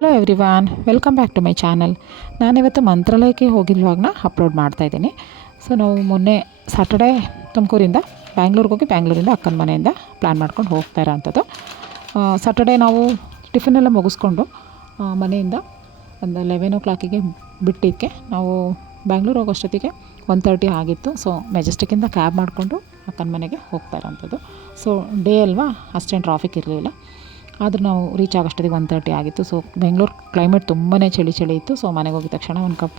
Hello everyone welcome back to my channel ನಾನಿವತ್ತು ಮಂತ್ರಾಲಯಕ್ಕೆ ಹೋಗಿರುವಾಗನ upload ಮಾಡ್ತಾಯಿದ್ದೀನಿ ಸೊ ನಾವು ಮೊನ್ನೆ ಸಾಟರ್ಡೇ ತುಮಕೂರಿಂದ ಬ್ಯಾಂಗ್ಳೂರಿಗೆ ಹೋಗಿ ಬ್ಯಾಂಗ್ಳೂರಿಂದ ಅಕ್ಕನ ಮನೆಯಿಂದ ಪ್ಲ್ಯಾನ್ ಮಾಡ್ಕೊಂಡು ಹೋಗ್ತಾ ಇರೋ ಅಂಥದ್ದು ಸಾಟರ್ಡೇ ನಾವು ಟಿಫಿನ್ ಎಲ್ಲ ಮುಗಿಸ್ಕೊಂಡು ಮನೆಯಿಂದ ಒಂದು ಲೆವೆನ್ ಓ ಕ್ಲಾಕಿಗೆ ಬಿಟ್ಟಿದ್ದಕ್ಕೆ ನಾವು ಬ್ಯಾಂಗ್ಳೂರು ಹೋಗೋಷ್ಟೊತ್ತಿಗೆ ಒನ್ ತರ್ಟಿ ಆಗಿತ್ತು. ಸೊ ಮೆಜೆಸ್ಟಿಕ್ಕಿಂದ ಕ್ಯಾಬ್ ಮಾಡಿಕೊಂಡು ಅಕ್ಕನ ಮನೆಗೆ ಹೋಗ್ತಾ ಇರೋಂಥದ್ದು. ಸೊ ಡೇ ಅಲ್ವಾ, ಅಷ್ಟೇನು ಟ್ರಾಫಿಕ್ ಇರಲಿಲ್ಲ. ಆದರೂ ನಾವು ರೀಚ್ ಆಗೋಷ್ಟೊತ್ತಿಗೆ ಒನ್ ತರ್ಟಿ ಆಗಿತ್ತು. ಸೊ ಬೆಂಗಳೂರು ಕ್ಲೈಮೇಟ್ ತುಂಬಾ ಚಳಿ ಚಳಿ ಇತ್ತು. ಸೊ ಮನೆಗೆ ಹೋಗಿದ ತಕ್ಷಣ ಒಂದು ಕಪ್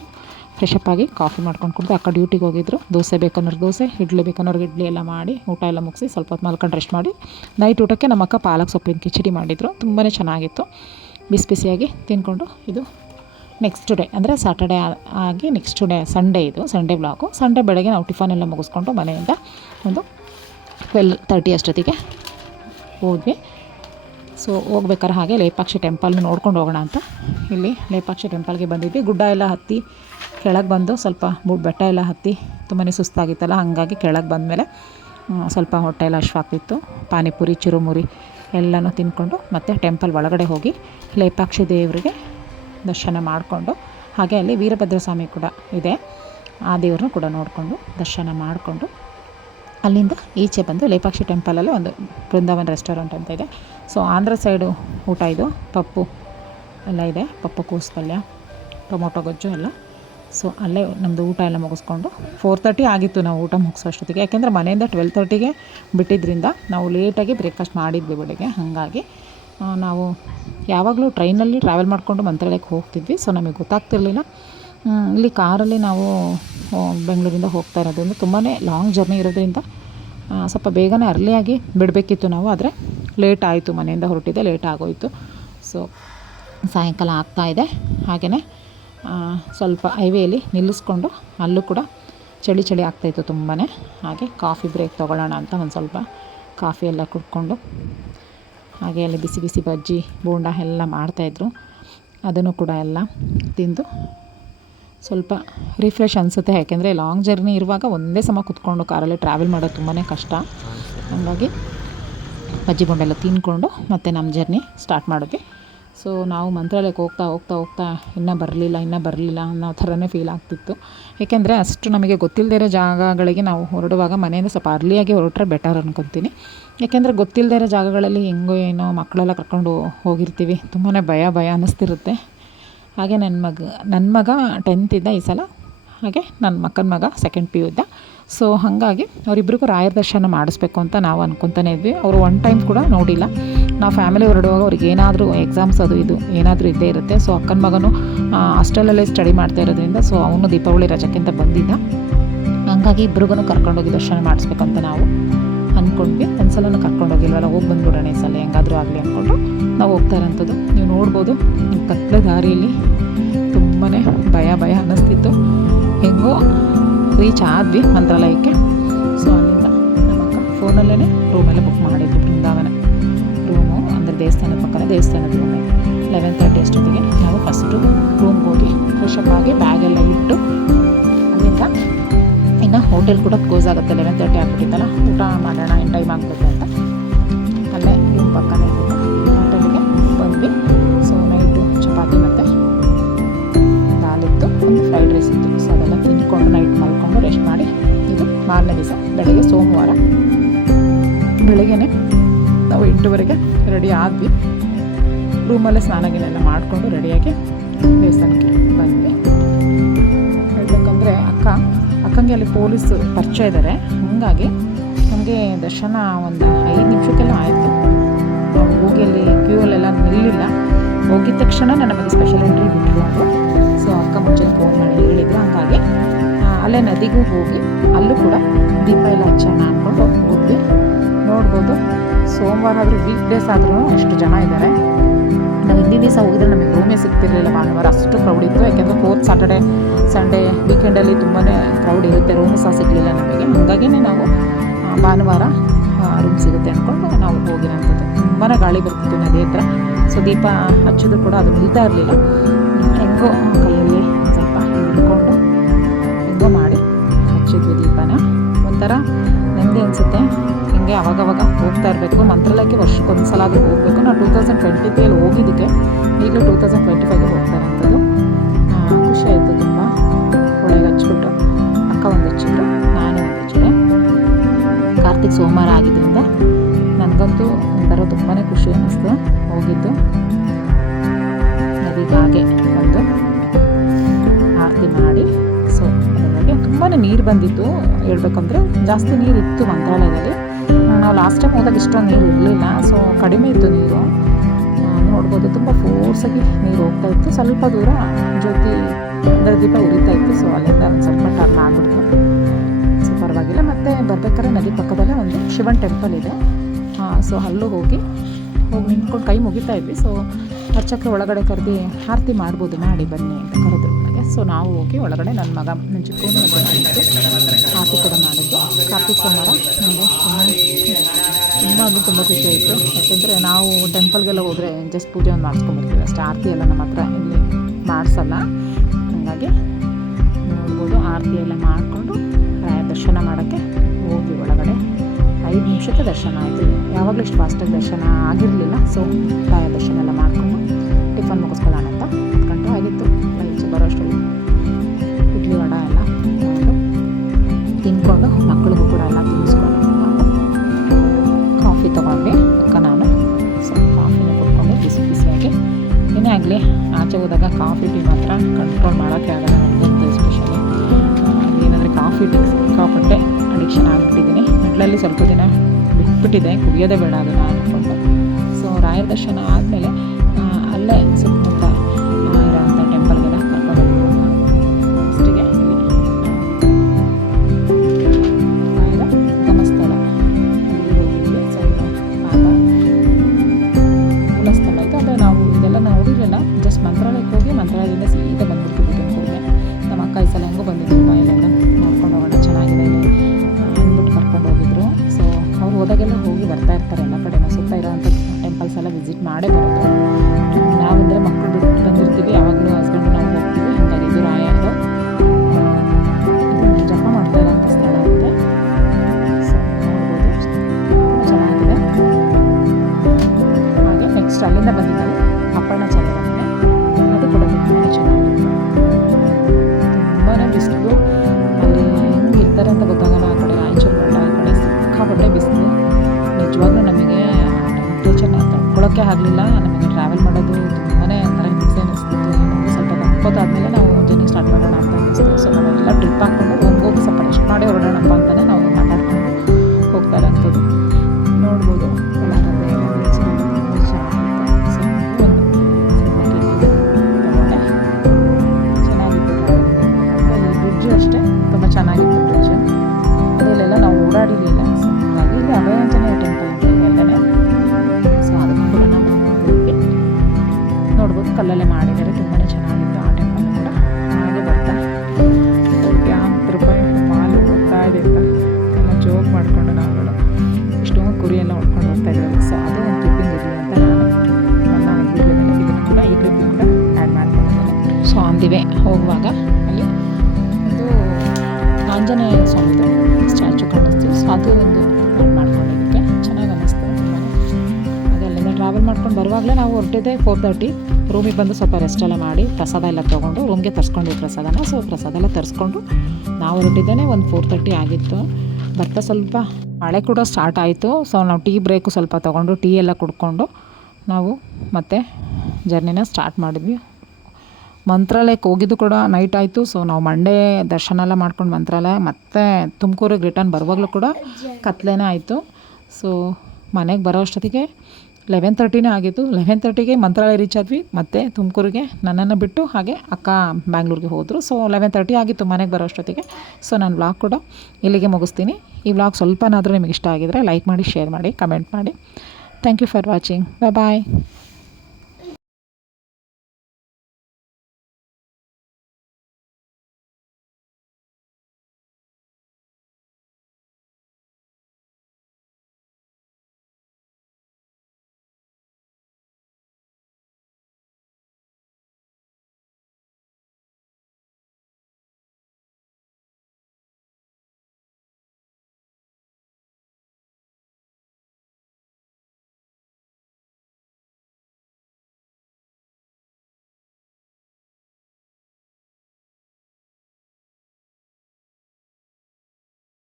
ಫ್ರೆಶ್ ಅಪ್ ಆಗಿ ಕಾಫಿ ಮಾಡ್ಕೊಂಡು ಕುಡಿದು ಅಕ್ಕ ಡ್ಯೂಟಿಗೆ ಹೋಗಿದ್ರು. ದೋಸೆ ಬೇಕನ್ನೋರು ದೋಸೆ, ಇಡ್ಲಿ ಬೇಕನ್ನೋರ್ಗೆ ಇಡ್ಲಿ ಎಲ್ಲ ಮಾಡಿ ಊಟ ಎಲ್ಲ ಮುಗಿಸಿ ಸ್ವಲ್ಪ ಹೊತ್ತು ಮಲ್ಕೊಂಡು ರೆಸ್ಟ್ ಮಾಡಿ ನೈಟ್ ಊಟಕ್ಕೆ ನಮ್ಮ ಅಕ್ಕ ಪಾಲಕ್ ಸೊಪ್ಪಿನ ಕಿಚಡಿ ಮಾಡಿದರು. ತುಂಬಾ ಚೆನ್ನಾಗಿತ್ತು. ಬಿಸಿ ಬಿಸಿಯಾಗಿ ತಿಂದ್ಕೊಂಡು ಇದು ನೆಕ್ಸ್ಟ್ ಡೇ ಅಂದರೆ ಸಾಟರ್ಡೇ ಆಗಿ ನೆಕ್ಸ್ಟ್ ಡೇ ಸಂಡೇ ಇದು ಸಂಡೇ ಬ್ಲಾಕು ಸಂಡೇ ಬೆಳಗ್ಗೆ ನಾವು ಟಿಫನ್ ಎಲ್ಲ ಮುಗಿಸ್ಕೊಂಡು ಮನೆಯಿಂದ ಒಂದು ಟ್ವೆಲ್ ತರ್ಟಿ ಅಷ್ಟೊತ್ತಿಗೆ ಹೋದ್ವಿ. ಸೊ ಹೋಗ್ಬೇಕಾದ್ರೆ ಹಾಗೆ ಲೇಪಾಕ್ಷಿ ಟೆಂಪಲ್ ನೋಡ್ಕೊಂಡು ಹೋಗೋಣ ಅಂತ. ಇಲ್ಲಿ ಲೇಪಾಕ್ಷಿ ಟೆಂಪಲ್ಗೆ ಬಂದಿದ್ವಿ. ಗುಡ್ಡ ಎಲ್ಲ ಹತ್ತಿ ಕೆಳಗೆ ಬಂದು ಸ್ವಲ್ಪ ಬೆಟ್ಟ ಎಲ್ಲ ಹತ್ತಿ ತುಂಬಾ ಸುಸ್ತಾಗಿತ್ತಲ್ಲ, ಹಾಗಾಗಿ ಕೆಳಗೆ ಬಂದಮೇಲೆ ಸ್ವಲ್ಪ ಹೊಟ್ಟೆ ಎಲ್ಲ ಹಶ್ವಾಗ್ತಿತ್ತು ಪಾನಿಪುರಿ, ಚುರುಮುರಿ ಎಲ್ಲನೂ ತಿಂದ್ಕೊಂಡು ಮತ್ತೆ ಟೆಂಪಲ್ ಒಳಗಡೆ ಹೋಗಿ ಲೇಪಾಕ್ಷಿ ದೇವರಿಗೆ ದರ್ಶನ ಮಾಡಿಕೊಂಡು, ಹಾಗೆ ಅಲ್ಲಿ ವೀರಭದ್ರ ಸ್ವಾಮಿ ಕೂಡ ಇದೆ. ಆ ದೇವ್ರನ್ನೂ ಕೂಡ ನೋಡಿಕೊಂಡು ದರ್ಶನ ಮಾಡಿಕೊಂಡು ಅಲ್ಲಿಂದ ಈಚೆ ಬಂದು ಲೇಪಾಕ್ಷಿ ಟೆಂಪಲಲ್ಲಿ ಒಂದು ಬೃಂದಾವನ್ ರೆಸ್ಟೋರೆಂಟ್ ಅಂತ ಇದೆ. ಸೊ ಆಂಧ್ರ ಸೈಡು ಊಟ ಇದು. ಪಪ್ಪು ಎಲ್ಲ ಇದೆ. ಪಪ್ಪು ಕೂಸ್ ಪಲ್ಯ ಟೊಮೊಟೊ ಗೊಜ್ಜು ಎಲ್ಲ. ಸೊ ಅಲ್ಲೇ ನಮ್ಮದು ಊಟ ಎಲ್ಲ ಮುಗಿಸ್ಕೊಂಡು ಫೋರ್ ತರ್ಟಿ ಆಗಿತ್ತು ನಾವು ಊಟ ಮುಗಿಸೋ ಅಷ್ಟೊತ್ತಿಗೆ. ಯಾಕೆಂದರೆ ಮನೆಯಿಂದ ಟ್ವೆಲ್ ತರ್ಟಿಗೆ ಬಿಟ್ಟಿದ್ದರಿಂದ ನಾವು ಲೇಟಾಗಿ ಬ್ರೇಕ್ಫಾಸ್ಟ್ ಮಾಡಿದ್ವಿ ಬೆಳಿಗ್ಗೆ ಹಾಗಾಗಿ ನಾವು ಯಾವಾಗಲೂ ಟ್ರೈನಲ್ಲಿ ಟ್ರಾವೆಲ್ ಮಾಡಿಕೊಂಡು ಮಂತ್ರಾಲಯಕ್ಕೆ ಹೋಗ್ತಿದ್ವಿ. ಸೊ ನಮಗೆ ಗೊತ್ತಾಗ್ತಿರ್ಲಿಲ್ಲ. ಇಲ್ಲಿ ಕಾರಲ್ಲಿ ನಾವು ಬೆಂಗಳೂರಿಂದ ಹೋಗ್ತಾ ಇರೋದ್ರಿಂದ ತುಂಬಾ ಲಾಂಗ್ ಜರ್ನಿ ಇರೋದ್ರಿಂದ ಸ್ವಲ್ಪ ಬೇಗನೆ ಅರ್ಲಿಯಾಗಿ ಬಿಡಬೇಕಿತ್ತು ನಾವು, ಆದರೆ ಲೇಟ್ ಆಯಿತು. ಮನೆಯಿಂದ ಹೊರಟಿದ್ದೆ ಲೇಟ್ ಆಗೋಯಿತು. ಸೊ ಸಾಯಂಕಾಲ ಆಗ್ತಾಯಿದೆ ಹಾಗೆಯೇ ಸ್ವಲ್ಪ ಹೈವೇಲಿ ನಿಲ್ಲಿಸ್ಕೊಂಡು ಅಲ್ಲೂ ಕೂಡ ಚಳಿ ಚಳಿ ಆಗ್ತಾಯಿತ್ತು ತುಂಬಾ ಹಾಗೆ ಕಾಫಿ ಬ್ರೇಕ್ ತೊಗೊಳ್ಳೋಣ ಅಂತ ಒಂದು ಸ್ವಲ್ಪ ಕಾಫಿ ಎಲ್ಲ ಕುಡ್ಕೊಂಡು, ಹಾಗೆ ಅಲ್ಲಿ ಬಿಸಿ ಬಿಸಿ ಬಜ್ಜಿ, ಬೋಂಡ ಎಲ್ಲ ಮಾಡ್ತಾಯಿದ್ರು ಅದನ್ನು ಕೂಡ ಎಲ್ಲ ತಿಂದು ಸ್ವಲ್ಪ ರಿಫ್ರೆಶ್ ಅನಿಸುತ್ತೆ. ಯಾಕೆಂದರೆ ಲಾಂಗ್ ಜರ್ನಿ ಇರುವಾಗ ಒಂದೇ ಸಮ ಕುತ್ಕೊಂಡು ಕಾರಲ್ಲಿ ಟ್ರಾವೆಲ್ ಮಾಡೋದು ತುಂಬಾ ಕಷ್ಟ. ಹಾಗಾಗಿ ಬಜ್ಜಿ ಬೊಂಡೆಲ್ಲ ತಿನ್ಕೊಂಡು ಮತ್ತೆ ನಮ್ಮ ಜರ್ನಿ ಸ್ಟಾರ್ಟ್ ಮಾಡಿದ್ವಿ ಸೊ ನಾವು ಮಂತ್ರಾಲಯಕ್ಕೆ ಹೋಗ್ತಾ ಹೋಗ್ತಾ ಹೋಗ್ತಾ ಇನ್ನೂ ಬರಲಿಲ್ಲ ಇನ್ನೂ ಬರಲಿಲ್ಲ ಅನ್ನೋ ಥರನೇ ಫೀಲ್ ಆಗ್ತಿತ್ತು. ಏಕೆಂದರೆ ಅಷ್ಟು ನಮಗೆ ಗೊತ್ತಿಲ್ಲದೇ ಇರೋ ಜಾಗಗಳಿಗೆ ನಾವು ಹೊರಡುವಾಗ ಮನೆಯಿಂದ ಸ್ವಲ್ಪ ಅರ್ಲಿಯಾಗಿ ಹೊರಟ್ರೆ ಬೆಟರ್ ಅನ್ಕೊತೀನಿ. ಏಕೆಂದರೆ ಗೊತ್ತಿಲ್ಲದೇ ಇರೋ ಜಾಗಗಳಲ್ಲಿ ಹೆಂಗೋ ಏನೋ ಮಕ್ಕಳೆಲ್ಲ ಕರ್ಕೊಂಡು ಹೋಗಿರ್ತೀವಿ. ತುಂಬಾ ಭಯ ಭಯ ಅನ್ನಿಸ್ತಿರುತ್ತೆ ಹಾಗೆ ನನ್ನ ಮಗ ನನ್ನ ಮಗ ಟೆಂತ್ ಇದ್ದ ಈ ಸಲ, ಹಾಗೆ ನನ್ನ ಮಕ್ಕನ ಮಗ ಸೆಕೆಂಡ್ ಪಿ ಯು ಇದ್ದ ಸೊ ಹಾಗಾಗಿ ಅವರಿಬ್ಬರಿಗೂ ರಾಯರ ದರ್ಶನ ಮಾಡಿಸ್ಬೇಕು ಅಂತ ನಾವು ಅನ್ಕೊತಾನೆ ಇದ್ವಿ. ಅವರು ಒನ್ ಟೈಮ್ ಕೂಡ ನೋಡಿಲ್ಲ. ನಾವು ಫ್ಯಾಮಿಲಿ ಹೊರಡುವಾಗ ಅವ್ರಿಗೆ ಏನಾದರೂ ಎಕ್ಸಾಮ್ಸ್ ಅದು ಇದು ಏನಾದರೂ ಇದ್ದೇ ಇರುತ್ತೆ. ಸೊ ಅಕ್ಕನ ಮಗನು ಹಾಸ್ಟೆಲಲ್ಲೇ ಸ್ಟಡಿ ಮಾಡ್ತಾ ಇರೋದ್ರಿಂದ ಸೊ ಅವನು ದೀಪಾವಳಿ ರಜಕ್ಕಿಂತ ಬಂದಿದ್ದ. ಹಾಗಾಗಿ ಇಬ್ರಿಗೂ ಕರ್ಕೊಂಡೋಗಿ ದರ್ಶನ ಮಾಡಿಸ್ಬೇಕಂತ ನಾವು ಅಂದ್ಕೊಂಡ್ವಿ ಒಂದು ಸಲನೂ ಕರ್ಕೊಂಡೋಗಿಲ್ವಲ್ಲ ಹೋಗಿ ಬಂದ್ಬಿಡೋಣ ಈ ಸಲ, ಹೆಂಗಾದರೂ ಆಗಲಿ ಅಂದ್ಕೊಂಡು ನಾವು ಹೋಗ್ತಾ ಇರೋಂಥದ್ದು. ನೀವು ನೋಡ್ಬೋದು ಈ ಕತ್ಲೆ ದಾರಿಯಲ್ಲಿ ತುಂಬಾ ಭಯ ಭಯ ಅನ್ನಿಸ್ತಿತ್ತು. ಹೆಂಗೋ ರೀಚ್ ಆದ್ವಿ ಮಂತ್ರಾಲಯಕ್ಕೆ. ಸೊ ಅಲ್ಲಿಂದ ನಮ್ಮ ಅಕ್ಕ ಫೋನಲ್ಲೇ ರೂಮಲ್ಲೇ ಬುಕ್ ಮಾಡಿದ್ವಿ ಬೃಂದಾವನ. ರೂಮು ಅಂದರೆ ದೇವಸ್ಥಾನದ ಪಕ್ಕನೇ, ದೇವಸ್ಥಾನದ ರೂಮೇ ಲೆವೆನ್ ತರ್ಟಿ ಅಷ್ಟೊತ್ತಿಗೆ ನಾವು ಫಸ್ಟು ರೂಮ್ಗೆ ಹೋಗಿ ಫ್ರೆಶಪ್ ಆಗಿ ಬ್ಯಾಗೆಲ್ಲ ಇಟ್ಟು, ಅಲ್ಲಿಂದ ಇನ್ನು ಹೋಟೆಲ್ ಕೂಡ ಕ್ಲೋಸ್ ಆಗುತ್ತೆ. ಲೆವೆನ್ ತರ್ಟಿ ಆಗ್ಬಿಟ್ಟಿತ್ತಲ್ಲ? ಊಟ ಮಾಡೋಣ ಏನು ಟೈಮ್ ಆಗ್ಬಿಡುತ್ತೆ ಅಂತ. ಅಲ್ಲೇ ರೂಮ್ ಪಕ್ಕನೇ ಹೋಟೆಲ್ಗೆ ಬಂದ್ವಿ. ಸೊ ನೈಟು ಚಪಾತಿ ಮತ್ತು ದಾಲಿತ್ತು ಒಂದು ಫ್ರೈಡ್ ರೈಸ್ ಇತ್ತು. ಸೊ ಅದೆಲ್ಲ ತಿಂದ್ಕೊಂಡು ನೈಟ್ ಮಲ್ಕೊಂಡು ರೆಸ್ಟ್ ಮಾಡಿ ಇದು ಮಾರನೇ ದಿವಸ. ಬೆಳಗ್ಗೆ ಸೋಮವಾರ. ಬೆಳಗ್ಗೆನೆ ನಾವು ಎಂಟುವರೆಗೆ ರೆಡಿ ಆದ್ವಿ. ರೂಮಲ್ಲೇ ಸ್ನಾನ ಗಿನ ಎಲ್ಲ ಮಾಡಿಕೊಂಡು ರೆಡಿಯಾಗಿ ದೇವಸ್ಥಾನಕ್ಕೆ ಬಂದ್ವಿ. ಹೇಳ್ಬೇಕಂದ್ರೆ ಅಕ್ಕ ಅಕ್ಕಂಗೆ ಅಲ್ಲಿ ಪೊಲೀಸ್ ಪರಿಚಯ ಇದ್ದಾರೆ ಹಾಗಾಗಿ ನಮಗೆ ದರ್ಶನ ಒಂದು ಐದು ನಿಮಿಷಕ್ಕೆಲ್ಲ ಆಯಿತು. ನಾವು ಹೋಗಿ ಅಲ್ಲಿ ಕ್ಯೂ ಅಲ್ಲೆಲ್ಲ ನಿಲ್ಲಿಲ್ಲ. ಹೋಗಿದ ತಕ್ಷಣ ನಮಗೆ ಸ್ಪೆಷಲ್ ಎಂಟ್ರಿ ಬಿಟ್ಟರು ಅವರು. ಸೊ ಅಕ್ಕ ಮುಂಚೆ ಫೋನ್ ಮಾಡಿ ಹೇಳಿದ್ರು. ಹಂಗಾಗಿ ಅಲ್ಲೇ ನದಿಗೂ ಹೋಗಿ ಅಲ್ಲೂ ಕೂಡ ದೀಪ ಎಲ್ಲ ಹಚ್ಚೋಣ ಅಂದ್ಕೊಂಡು ಹೋಗಿ ನೋಡ್ಬೋದು, ಸೋಮವಾರ ಆದರೂ ವೀಕ್ ಡೇಸ್ ಆದರೂ ಅಷ್ಟು ಜನ ಇದ್ದಾರೆ ನಾವು ಹಿಂದಿನ ದಿವಸ ಹೋಗಿದ್ರೆ ನಮಗೆ ರೂಮೇ ಸಿಗ್ತಿರಲಿಲ್ಲ ಭಾನುವಾರ. ಅಷ್ಟು ಕ್ರೌಡ್ ಇತ್ತು. ಯಾಕೆಂದರೆ ಫೋರ್ತ್ ಸಾಟರ್ಡೆ ಸಂಡೇ ವೀಕೆಂಡಲ್ಲಿ ತುಂಬಾ ಕ್ರೌಡ್ ಇರುತ್ತೆ. ರೂಮ್ ಸಹ ಸಿಗಲಿಲ್ಲ ನಮಗೆ. ಹಾಗಾಗಿನೇ ನಾವು ಭಾನುವಾರ ರೂಮ್ ಸಿಗುತ್ತೆ ಅಂದ್ಕೊಂಡು ನಾವು ಹೋಗಿರೋಂಥದ್ದು ತುಂಬಾ ಗಾಳಿ ಬರ್ತಿತ್ತು ನದಿ ಹತ್ರ. ಸೊ, ದೀಪ ಹಚ್ಚಿದ್ರು ಕೂಡ ಅದು ನಿಲ್ತಾ ಇರಲಿಲ್ಲ. ಹೆಂಗೋ ಕೈಯಲ್ಲಿ ಸ್ವಲ್ಪ ಹಿಡ್ಕೊಂಡು ಹೆಂಗೋ ಮಾಡಿ ಹಚ್ಚಿದ್ವಿ ದೀಪನ. ಒಂಥರ ನೆಮ್ಮದಿ ಅನಿಸುತ್ತೆ ಹಿಂಗೆ ಅವಾಗವಾಗ ಹೋಗ್ತಾ ಇರಬೇಕು. ಮಂತ್ರಾಲಯಕ್ಕೆ ವರ್ಷಕ್ಕೊಂದು ಸಲ ಹೋಗಬೇಕು. ನಾನು ಟೂ ತೌಸಂಡ್ ಟ್ವೆಂಟಿ ತ್ರೀಯಲ್ಲಿ ಹೋಗಿದ್ದಕ್ಕೆ ಈಗಲೂ ಟೂ ತೌಸಂಡ್ ಟ್ವೆಂಟಿ ಫೈವ್ಗೆ ಹೋಗ್ತಾ ಆ, ಖುಷಿ ಆಯಿತು ತುಂಬ. ಒಳಗೆ ಹಚ್ಬಿಟ್ಟು ಅಕ್ಕ ಒಂದು ಹಚ್ಚಿದ್ರು ನಾನು ಒಂದು ಹಚ್ಚಿದೆ. ಕಾರ್ತಿಕ್ ಸೋಮವಾರ ಆಗಿದ್ದರಿಂದ ನನಗಂತೂ ಒಂಥರ ತುಂಬಾ ಖುಷಿ ಅನ್ನಿಸ್ತು. ಹೋಗಿದ್ದು. ನದಿಗೆ ಹಾಗೆ ಒಂದು ಆರತಿ ಮಾಡಿ ಸೊ ಅದರೊಳಗೆ ತುಂಬಾ ನೀರು ಬಂದಿತ್ತು. ಹೇಳ್ಬೇಕಂದ್ರೆ ಜಾಸ್ತಿ ನೀರು ಇತ್ತು ಮಂತ್ರಾಲಯದಲ್ಲಿ. ನಾವು ಲಾಸ್ಟ್ ಟೈಮ್ ಹೋದಾಗ ಇಷ್ಟೊಂದು ನೀರು ಇರಲಿಲ್ಲ ಸೊ ಕಡಿಮೆ ಇತ್ತು ನೀರು. ನೋಡ್ಬೋದು, ತುಂಬ ಫೋರ್ಸಾಗಿ ನೀರು ಹೋಗ್ತಾ ಇತ್ತು. ಸ್ವಲ್ಪ ದೂರ ಜ್ಯೋತಿ ಅಂದರೆ ದೀಪ ಉರಿತಾ ಇತ್ತು ಸೊ ಅಲ್ಲಿಂದ ಒಂದು ಸ್ವಲ್ಪ ಟರ್ನ್ ಆಗ್ಬಿಡ್ತು. ಸೊ ಪರವಾಗಿಲ್ಲ, ಮತ್ತು ಬರ್ಬೇಕಾದ್ರೆ ನದಿ ಪಕ್ಕದಲ್ಲೇ ಒಂದು ಶಿವನ್ ಟೆಂಪಲ್ ಇದೆ. ಸೊ ಅಲ್ಲೂ ಹೋಗಿ ಹೋಗಿ ನಿಂತ್ಕೊಂಡು ಕೈ ಮುಗಿತಾ ಇದ್ವಿ. ಸೊ ಅರ್ಚಕ್ಕೆ ಒಳಗಡೆ ಕರೆದು ಆರತಿ ಮಾಡ್ಬೋದು, ಮಾಡಿ ಬನ್ನಿ ಅಂತ ನನಗೆ ಸೊ ನಾವು ಹೋಗಿ ಒಳಗಡೆ ನನ್ನ ಮಗ ನನ್ನ ಚಿಕ್ಕವನು ಮಾಡಿದ್ದು ಕಾಫಿ ಕೂಡ ಮಾಡಿದ್ದು ಕಾರ್ತಿಕ್ ಸೋಮವಾರ ನಮಗೆ ತುಂಬ ತುಂಬ ತುಂಬ ಖುಷಿ ಆಯಿತು. ಯಾಕೆಂದರೆ ನಾವು ಟೆಂಪಲ್ಗೆಲ್ಲ ಹೋದರೆ ಜಸ್ಟ್ ಪೂಜೆ ಒಂದು ಮಾಡಿಸ್ಕೊಂಡ್ಬರ್ತೀವಿ ಅಷ್ಟೇ. ಆರತಿ ಎಲ್ಲ ನಮ್ಮ ಹತ್ರ ಇಲ್ಲಿ ಮಾಡಿಸಲ್ಲ. ಹಾಗಾಗಿ ನೋಡ್ಬೋದು ಆರತಿ ಎಲ್ಲ ಮಾಡಿಕೊಂಡು ರಾಯ ದರ್ಶನ ಮಾಡೋಕ್ಕೆ ಹೋಗಿ ಒಳಗಡೆ. ಐದು ನಿಮಿಷಕ್ಕೆ ದರ್ಶನ ಆಯಿತು. ಯಾವಾಗಲೂ ಇಷ್ಟು ಫಾಸ್ಟಾಗಿ ದರ್ಶನ ಆಗಿರಲಿಲ್ಲ. ಸೊ ರಾಯ ದರ್ಶನ ಎಲ್ಲ ಮಾಡಿಕೊಂಡು ಟಿಫನ್ ಮುಗಿಸ್ಕೊಳ್ಳೋಣ. ಕಾಫಿ ಟೀ ಮಾತ್ರ ಕಂಟ್ರೋಲ್ ಮಾಡೋಕ್ಕೆ ಆಗಲ್ಲ ನನಗಂತೂ ಎಸ್ಪೆಷಲಿ ಏನಂದರೆ ಕಾಫಿ ಟೀ ಸಿಕ್ಕಾಪಟ್ಟೆ ಅಡಿಕ್ಷನ್ ಆಗಿಬಿಟ್ಟಿದ್ದೀನಿ. ಮೆಟ್ಲಲ್ಲಿ ಸ್ವಲ್ಪ ದಿನ ಬಿಟ್ಬಿಟ್ಟಿದೆ, ಕುಡಿಯೋದೇ ಬೇಡ ಅದನ್ನು ಅಂದ್ಕೊಂಡು ಸೊ ರಾಯರ ದರ್ಶನ ಆದಮೇಲೆ ಅಲ್ಲೇ ಸುತ್ತಮುತ್ತ ತಡ್ಕೊಳ್ಳೋಕ್ಕೆ ಆಗಲಿಲ್ಲ. ನಮಗೆ ಟ್ರಾವೆಲ್ ಮಾಡೋದು ತುಂಬಾ ಒಂಥರ ಹಿಂಸೆ ಅನಿಸ್ತಿತ್ತು. ನಮಗೆ ಸ್ವಲ್ಪ ಹೊತ್ತಾದಮೇಲೆ ನಾವು ಜರ್ನಿ ಸ್ಟಾರ್ಟ್ ಮಾಡೋಣ ಅಂತ ಅನ್ನಿಸ್ತು ಸೊ ನಾವೆಲ್ಲ ಟ್ರಿಪ್ ಹಾಕ್ಕೊಂಡು ಹೋಗಿ ಸ್ವಲ್ಪ ರೆಸ್ಟ್ ಮಾಡಿ ಹೊರಡೋಣಪ್ಪ ಅಂತಲೇ ನೋಡ್ಬೋದು, ಕಲ್ಲಲ್ಲೇ ಮಾಡಿದ್ದಾರೆ ತುಂಬಾ ಚೆನ್ನಾಗಿತ್ತು ಆ ಟೆಂಪಲ್ ಕೂಡ. ಹಾಗೆ ಬರ್ತಾ ಕೋಟ್ಯಾಂತರ ರೂಪಾಯಿ ಮಾಲು ಹೋಗ್ತಾ ಇದೆ ಅಂತ ತುಂಬ ಜೋಕ್ ಮಾಡಿಕೊಂಡು ನಾವುಗಳು ಇಷ್ಟೊಂದು ಕುರಿ ಎಲ್ಲ ಹೊಡ್ಕೊಂಡು ಹೋಗ್ತಾ ಇದ್ದಾರೆ ಸೊ ಅದು ಒಂದು ಟಿಪ್ಪಿಂಗ್ ಇರಲಿ ಅಂತ ನಾನು ನನ್ನ ಕೂಡ ಈ ಕ್ಲಿಪ್ಪಿಂಗ್ ಕೂಡ ಆ್ಯಡ್ ಮಾಡ್ಕೊಂಡಿದ್ದೇನೆ. ಸೊ ಅಂದಿವೆ, ಹೋಗುವಾಗ ಅಲ್ಲಿ ಒಂದು ಆಂಜನೇಯ ಸ್ವಾಮಿ ಸ್ಟ್ಯಾಚು ಕಾಣಿಸ್ತೀವಿ ಸೊ ಅದು ಒಂದು ಆ್ಯಡ್ ಮಾಡ್ಕೊಂಡಿದ್ದಕ್ಕೆ ಚೆನ್ನಾಗಿ ಅನ್ನಿಸ್ತು. ತುಂಬಾ ಟ್ರಾವೆಲ್ ಮಾಡ್ಕೊಂಡು ಬರುವಾಗಲೇ ನಾವು ಹೊರಟಿದ್ದೆ ಫೋರ್ ತರ್ಟಿ ರೂಮಿಗೆ ಬಂದು ಸ್ವಲ್ಪ ರೆಸ್ಟ್ ಎಲ್ಲ ಮಾಡಿ ಪ್ರಸಾದ ಎಲ್ಲ ತೊಗೊಂಡು ರೂಮ್ಗೆ ತರಿಸ್ಕೊಂಡ್ವಿ ಪ್ರಸಾದನ. ಸೊ ಪ್ರಸಾದ ಎಲ್ಲ ತರಿಸ್ಕೊಂಡು ನಾವು ಹೊರಟಿದ್ದೇನೆ, ಒಂದು ಫೋರ್ ತರ್ಟಿ ಆಗಿತ್ತು. ಬರ್ತಾ ಸ್ವಲ್ಪ ಮಳೆ ಕೂಡ ಸ್ಟಾರ್ಟ್ ಆಯಿತು. ಸೊ ನಾವು ಟೀ ಬ್ರೇಕು ಸ್ವಲ್ಪ ತೊಗೊಂಡು ಟೀ ಎಲ್ಲ ಕುಡ್ಕೊಂಡು ನಾವು ಮತ್ತೆ ಜರ್ನಿನ ಸ್ಟಾರ್ಟ್ ಮಾಡಿದ್ವಿ. ಮಂತ್ರಾಲಯಕ್ಕೆ ಹೋಗಿದ್ದು ಕೂಡ ನೈಟ್ ಆಯಿತು. ಸೊ ನಾವು ಮಂಡೇ ದರ್ಶನ ಎಲ್ಲ ಮಾಡ್ಕೊಂಡು ಮಂತ್ರಾಲಯ, ಮತ್ತೆ ತುಮಕೂರಿಗೆ ರಿಟರ್ನ್ ಬರುವಾಗಲೂ ಕೂಡ ಕತ್ಲೇನೇ ಆಯಿತು. ಸೊ ಮನೆಗೆ ಬರೋ ಅಷ್ಟೊತ್ತಿಗೆ ಲೆವೆನ್ ತರ್ಟಿನೇ ಆಗಿತ್ತು. ಲೆವೆನ್ ತರ್ಟಿಗೆ ಮಂತ್ರಾಲಯ ರೀಚ್ ಆದ್ವಿ. ಮತ್ತು ತುಮಕೂರಿಗೆ ನನ್ನನ್ನು ಬಿಟ್ಟು ಹಾಗೆ ಅಕ್ಕ ಬ್ಯಾಂಗ್ಳೂರಿಗೆ ಹೋದರು. ಸೊ ಲೆವೆನ್ ತರ್ಟಿ ಆಗಿತ್ತು ಮನೆಗೆ ಬರೋ ಅಷ್ಟೊತ್ತಿಗೆ. ಸೊ ನಾನು ವ್ಲಾಗ್ ಕೂಡ ಇಲ್ಲಿಗೆ ಮುಗಿಸ್ತೀನಿ. ಈ ವ್ಲಾಗ್ ಸ್ವಲ್ಪನಾದರೂ ನಿಮಗೆ ಇಷ್ಟ ಆಗಿದರೆ ಲೈಕ್ ಮಾಡಿ ಶೇರ್ ಮಾಡಿ ಕಮೆಂಟ್ ಮಾಡಿ. Thank you for watching bye bye